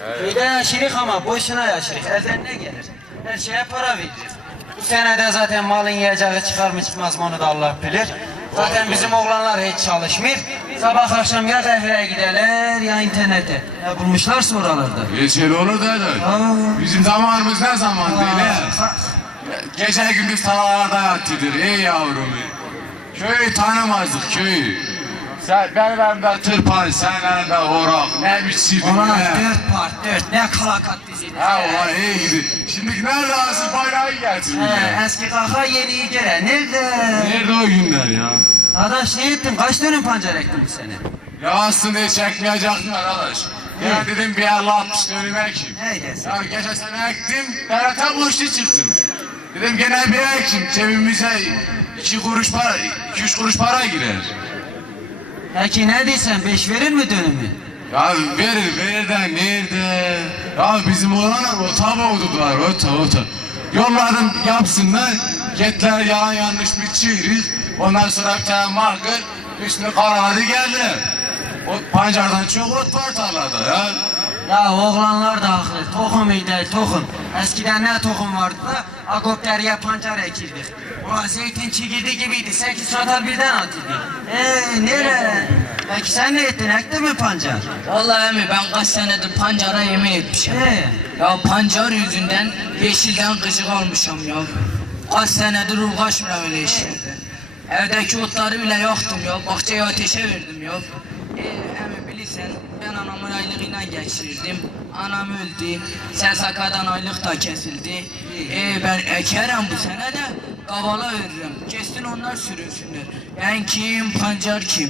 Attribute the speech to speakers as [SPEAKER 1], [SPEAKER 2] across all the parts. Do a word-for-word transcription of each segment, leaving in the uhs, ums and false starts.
[SPEAKER 1] Köyde yaşırık ama boşuna yaşırık. Elden ne gelir? Her şeye para veririz. Bu senede zaten malın yiyeceği çıkar mı çıkmaz mı onu da Allah bilir. Zaten bizim oğlanlar hiç çalışmıyor. Sabah akşam ya kahveye giderler ya internete. Ne bulmuşlarsa oralarda.
[SPEAKER 2] Hiç öyle olur da bizim zamanımız ne zaman değil
[SPEAKER 1] ha?
[SPEAKER 2] Gece gündüz tarlalarda yattıdır ey yavrum. Köyü tanımazdık köyü. Sen benim elimde tırpan, sen elinde orak, ne biçim
[SPEAKER 1] Ulan
[SPEAKER 2] ne?
[SPEAKER 1] dört part dört, ne kalakat dizini.
[SPEAKER 2] Ha ulan iyi gidi. Şimdi nerede asıl bayrağı getirmiş
[SPEAKER 1] He,
[SPEAKER 2] ya?
[SPEAKER 1] eski kaka yeniyi göre, nerede?
[SPEAKER 2] Nerede o günler ya?
[SPEAKER 1] Arkadaş ne ettin, kaç dönüm pancar ektin bu sene?
[SPEAKER 2] Ya aslında hiç ekmeyecektim arkadaş. Ya dedim bir elli altmış dönüm ekeyim.
[SPEAKER 1] Neydesin?
[SPEAKER 2] Ya geçen sene ektim, berata boşlu çıktım. Dedim gene bir ekeyim, cebimize iki kuruş para, iki üç kuruş para girer.
[SPEAKER 1] Peki ne diysen, beş verir mi dönümü?
[SPEAKER 2] Ya verir, verir de nerede? Ya bizim olanlar ota boğdular, ota ota. Yolladım yapsınlar, getler yalan yanlış bir çiğrik. Ondan sonra bir tane markır, üstünü karaladı geldiler. O pancardan çok ot var tarlada ya.
[SPEAKER 1] Ya oğlanlar da haklı, tohum iyi değil, tohum. Eskiden ne tohum vardı da, agopteriye pancar ekirdik. Ulan zeytin çigirdi gibiydi, sekiz çatal birden atırdık. Eee nere? Peki sen ne ettin, ektin mi pancar?
[SPEAKER 3] Vallahi emmi ben kaç senedir pancara yemin etmişim.
[SPEAKER 1] Ee?
[SPEAKER 3] Ya pancar yüzünden yeşilden gıcık olmuşum ya. Kaç senedir uğraşmıyorum öyle işlerden. Evdeki otları bile yaktım ya, bahçeye ateşe verdim ya. Ee, emmi bilirsen ben anamın aylığıyla geçirdim. Anam öldü, sensakadan aylık da kesildi. Ee, ben ekerim bu sene de kavala veririm. Kestin onlar sürünsünler. Ben kim, pancar kim?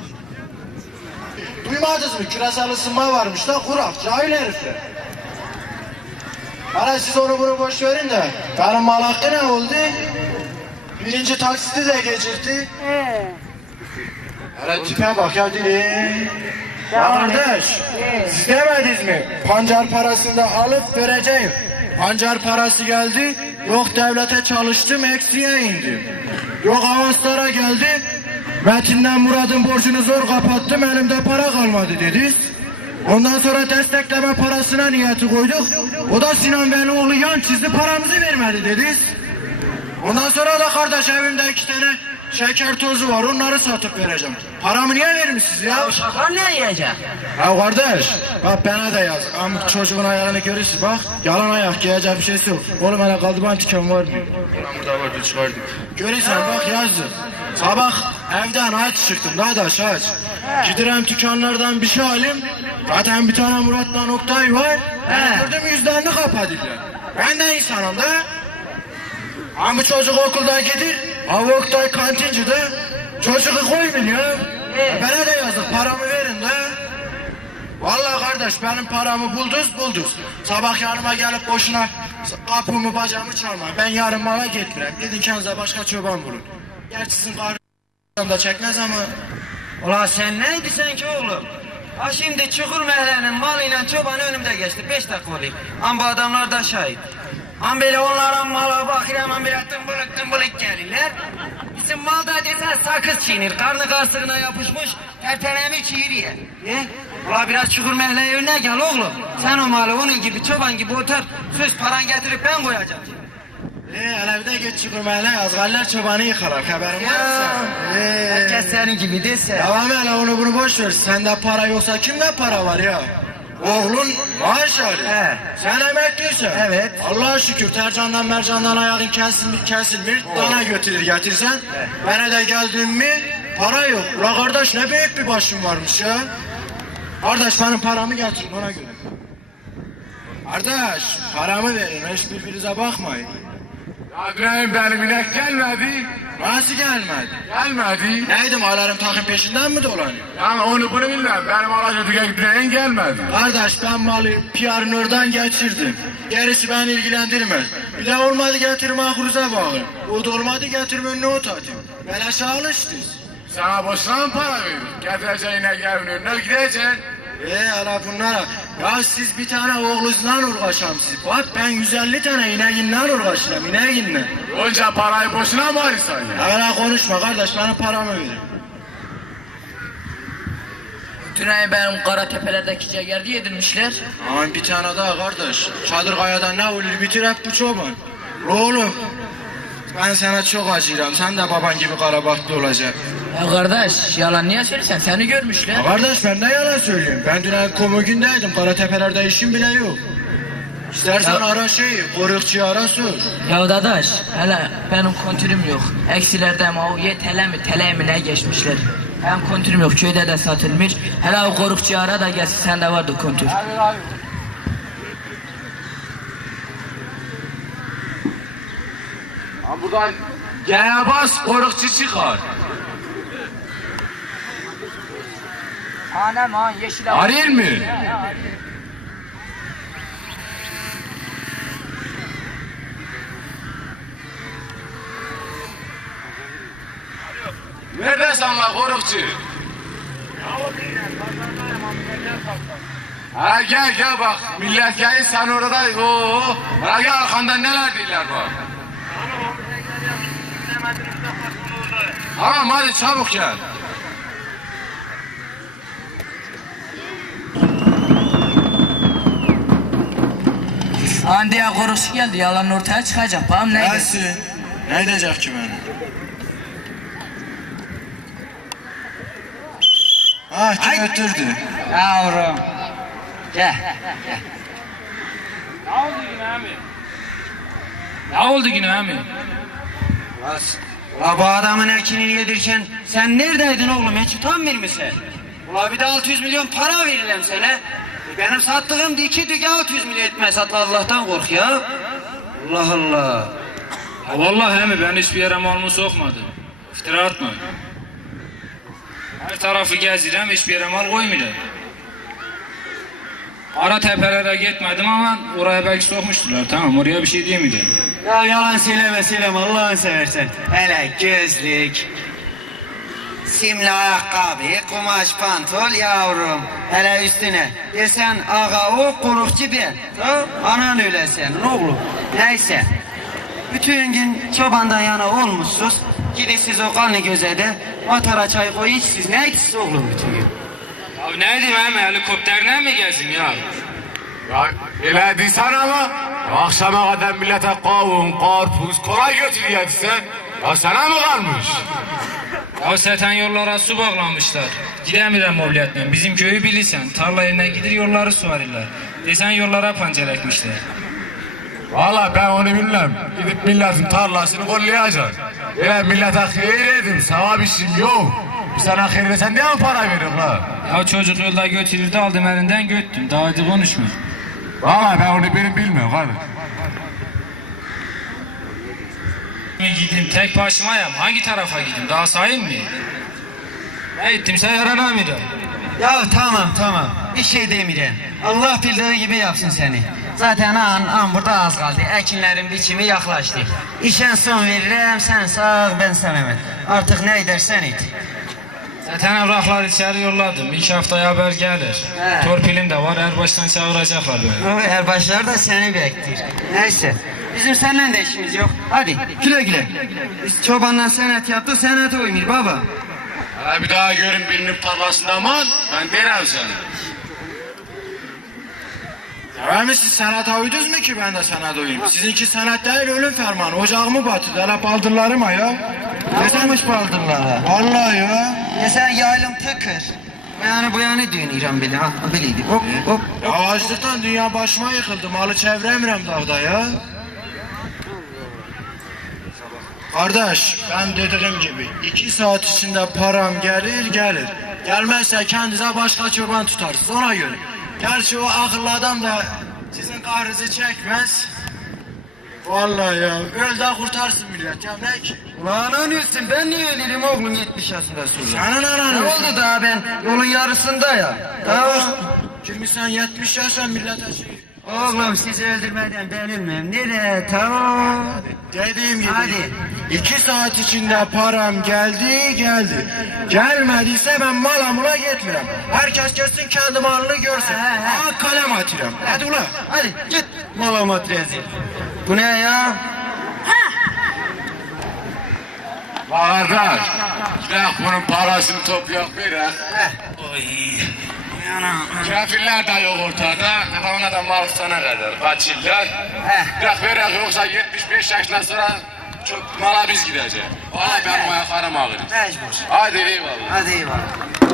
[SPEAKER 4] Duymadınız mı? Küresel ısınma varmış da kurak, cahil herifler. Bana siz onu bunu boş verin de benim mal hakkı ne oldu? Birinci taksiti de gecikti. Hele tipe bak ya dili. Ya kardeş, siz demediniz mi? Pancar parasını da alıp vereceğim. Pancar parası geldi, yok devlete çalıştım eksiye indim. Yok avanslara geldi, Metin'den Murat'ın borcunu zor kapattım, elimde para kalmadı dediniz. Ondan sonra destekleme parasına niyeti koyduk. O da Sinan Bey'in oğlu yan çizdi, paramızı vermedi dediniz. Ondan sonra da kardeş evimde iki tane şeker tozu var, onları satıp vereceğim. Paramı niye vermişsiniz ya?
[SPEAKER 1] Uşaklar ne yiyecek?
[SPEAKER 4] Ya kardeş, bak bana da yaz. Amk çocuğun ayağını görürsün bak. Yalan ayak, giyecek bir şeysi yok. Oğlum hele kaldıban tiken var mı? Ulan burada var, bir çıkardım. Görürsen bak yazdım. Sabah evden aç çıktım, daha da aç. Gidirem dükkanlardan bir şey alayım. Zaten bir tane Murat'la Oktay var. Ben gördüm yüzlerini kapadılar. Ben de insanım da. Ama çocuk okulda gidir. Ama Oktay kantinci de. Çocuğu koymuyor ya. E, bana da yazdık, paramı verin de. Vallahi kardeş benim paramı bulduz bulduz. Sabah yanıma gelip boşuna kapımı bacağımı çalma. Ben yarın mala getireyim. Gidin kendinize başka çoban bulun. Gerçi sizin karnınızdan da çekmez ama.
[SPEAKER 1] Ulan sen neydi sen ki oğlum? Ha şimdi Çukur Mehle'nin malıyla çoban önümde geçti. Beş dakika olayım. Ama bu adamlar da şahit. Ama böyle onlara mala bakıyorum, ama böyle tımbılık tımbılık gelirler. Bizim malda desen sakız çiğnir, karnı kasığına yapışmış, tertelemi çiğriye. E? Ula biraz Çukur Mehle'ye önüne gel oğlum. Sen o malı onun gibi çoban gibi otur, söz paran getirip ben koyacağım.
[SPEAKER 4] Eee hele bir de geç çıkırmayla yaz. Galler çobanı yıkarlar, haberin var mı sen? Eee.
[SPEAKER 1] Herkes senin gibi dese.
[SPEAKER 4] Devam hele onu bunu boş ver. Sende para yoksa kimde para var ya? Oğlun maaş alıyor.
[SPEAKER 1] He.
[SPEAKER 4] Sen emekliysen.
[SPEAKER 1] Evet.
[SPEAKER 4] Allah'a şükür tercandan mercandan ayağın kesilmiş kesilmiş. Dana götürür getirsen.
[SPEAKER 1] Evet.
[SPEAKER 4] Bana da geldin mi para yok. Ula kardeş ne büyük bir başım varmış ya. Kardeş benim paramı getirin ona göre. Kardeş paramı verin. Hiç birbirinize bakmayın.
[SPEAKER 2] Ya İbrahim benim inek gelmedi.
[SPEAKER 4] Nasıl gelmedi?
[SPEAKER 2] Gelmedi.
[SPEAKER 4] Neydim alarm takım peşinden mi dolanıyor?
[SPEAKER 2] Yani onu bunu bilmem. Benim Alacadık'a giden gelmedi.
[SPEAKER 4] Kardeş ben malı P R'ın oradan geçirdim. Gerisi beni ilgilendirmez. Bile olmadı getirme kuruza bağlı. O da olmadı getirme önüne ot atayım. Beleşe alıştınız.
[SPEAKER 2] Sana boşuna mı para verir? Getireceksin inek evin önüne gideceksin.
[SPEAKER 4] Eee hala bunlara. Ya siz bir tane oğlunuzla uğraşamsınız. Bak ben yüz elli tane ineğinle uğraşırım, ineğinle.
[SPEAKER 2] Onca parayı boşuna mı arıyorsun ya?
[SPEAKER 4] Hala konuşma kardeş, bana paramı verin.
[SPEAKER 3] Tünayı benim Karatepe'lerdeki cegerdi yedirmişler.
[SPEAKER 4] Aman bir tane daha kardeş. Çadırkaya'dan ne olur bitir hep bu çoban. Oğlum ben sana çok acıyram. Sen de baban gibi karabahtlı olacaksın.
[SPEAKER 3] Ya kardeş yalan niye söylesen seni görmüşler.
[SPEAKER 4] Ya kardeş ben ne yalan söyleyeyim. Ben dün komugündeydim. Karatepe'lerde işim bile yok. İstersen
[SPEAKER 3] Ya-
[SPEAKER 4] ara şeyi, korukçuyu ara sor.
[SPEAKER 3] Ya dadaş hele benim kontürüm yok. Eksilerde ama o ye tele mi tele mi ne geçmişler. Hem kontürüm yok köyde de satılmış. Hele o korukçu ara da gelsin sende vardı kontür.
[SPEAKER 2] Ha buradan gene bas korukçu çıkar.
[SPEAKER 3] Hanem ha yeşil
[SPEAKER 2] Arayayım mı? Neredesin lan korukçu? Ha gel gel bak millet gelir sen orada ooo. Ha gel arkandan neler değiller bak. Tamam hadi çabuk gel.
[SPEAKER 3] Andiye korukçu geldi yalan ortaya çıkacak. Bakalım ne
[SPEAKER 4] Gelsin. Ne edecek ki beni? Ah götürdü.
[SPEAKER 3] Yavrum. Gel.
[SPEAKER 5] Ne oldu yine abi? Ne oldu yine abi?
[SPEAKER 1] Ula bu adamın ekini yedirken sen neredeydin oğlum? Hiç utanmıyor musun? Ula bir de altı yüz milyon para veririm sana. E benim sattığım iki düge altı yüz milyon etmez. Hatta Allah'tan kork ya. Allah Allah.
[SPEAKER 5] Ya vallahi abi ben hiçbir yere malımı sokmadım. İftira atma. Her tarafı gezdirem hiçbir yere mal koymayacağım. Ara tepelere gitmedim ama oraya belki sokmuştular. Tamam oraya bir şey diyemeyeceğim.
[SPEAKER 1] Ya yalan söyleme söyleme Allah'ını seversen. Hele gözlük, simli ayakkabı, kumaş pantol yavrum. Hele üstüne. Desen ağa o, korukçu ben. Ha? Anan öyle senin oğlum. Neyse. Bütün gün çobandan yana olmuşsuz. Gidin siz o kanlı göze de matara çay koy iç siz. Ne içsiz oğlum bütün gün?
[SPEAKER 5] Ya ne diyeyim abi helikopterle mi gezeyim ya?
[SPEAKER 2] Ya öyle değilsen ama akşama kadar millete kavun, karpuz, kola götürüyor sen. Ya sana mı kalmış?
[SPEAKER 5] Ya zaten yollara su bağlamışlar. Gidemiyorum mobiletle. Bizim köyü bilirsen. Tarla yerine gidir yolları suvarırlar. Desen yollara pancar ekmişler.
[SPEAKER 2] Valla ben onu bilmem. Gidip milletin tarlasını kollayacak. Öyle millete hayır edin, sana bir şey yok. Bir sana hayır etsen ne para verir la?
[SPEAKER 5] Ya çocuk yolda götürürdü aldım elinden göttüm. Daha hadi konuşma.
[SPEAKER 2] Valla ben onu benim bilmiyorum kardeş.
[SPEAKER 5] Gideyim tek başımayım. Hangi tarafa gideyim? Daha sayayım mı? Ne ettimse yaranamıyorum.
[SPEAKER 1] Ya tamam tamam. Bir şey demirem. Allah bildiği gibi yapsın seni. Zaten an, an burada az kaldı. Ekinlerin biçimi yaklaştı. İşen son veririm, sen sağ, ben Sememet. Artık ne edersen et.
[SPEAKER 5] Zaten evraklar içeri yolladım. İki haftaya haber gelir.
[SPEAKER 1] He.
[SPEAKER 5] Torpilim de var. Erbaş'tan çağıracaklar beni.
[SPEAKER 1] O erbaşlar da seni bekliyor. Neyse. Bizim seninle de işimiz yok. Hadi güle güle. Biz çobanla senet yaptık, senet oynuyor baba.
[SPEAKER 2] Ha bir daha görün birinin tarlasında aman, ben derim seni.
[SPEAKER 4] Ya siz senata uydunuz mu ki ben de senata uyuyayım? Sizinki senet değil ölüm fermanı. Ocağımı batırdı. Hele baldırlarıma ya.
[SPEAKER 1] Ne olmuş baldırlara?
[SPEAKER 4] Vallahi ya.
[SPEAKER 1] Ya sen yaylım tıkır. Yani bu yana dönüyorum bile. Ha, bileydi. Hop hop.
[SPEAKER 4] Ya açlıktan dünya başıma yıkıldı. Malı çeviremiyorum dağda ya. Kardeş ben dediğim gibi iki saat içinde param gelir gelir. Gelmezse kendinize başka çoban tutarsınız ona göre. Gerçi o akıllı adam da sizin kahrınızı çekmez. Vallahi ya öl de kurtarsın millet ya ne ki?
[SPEAKER 1] Ulan ölsün ben niye ölürüm oğlum yetmiş yaşında sonra.
[SPEAKER 4] Senin anan
[SPEAKER 1] Ne
[SPEAKER 4] ölsün.
[SPEAKER 1] oldu daha ben yolun yarısında ya. Tamam.
[SPEAKER 4] Kimi sen yetmiş yaşa millete şey.
[SPEAKER 1] Oğlum sizi öldürmeden ben ölmem. Nereye? Tamam.
[SPEAKER 4] Dediğim gibi.
[SPEAKER 1] Hadi.
[SPEAKER 4] İki saat içinde param geldi geldi. Gelmediyse ben mala mula gitmiyorum. Herkes gelsin kendi malını görsün.
[SPEAKER 1] He, he.
[SPEAKER 4] Aa kalem atıyorum. Hadi ula.
[SPEAKER 1] Hadi git. Malamat rezil. Bu ne ya?
[SPEAKER 2] Bak kardeş, bırak bunun parasını toplayıp verək.
[SPEAKER 1] Oy. Yanam.
[SPEAKER 2] Kafirler de yok ortada, ona da mal sana kadar, kaç yıllar. Bırak verək yoksa yetmiş beş yaşından sonra çok mala biz gideceğiz. Valla benim ayaklarım ağrıyor.
[SPEAKER 1] Mecbur.
[SPEAKER 2] Hadi eyvallah.
[SPEAKER 1] Hadi eyvallah.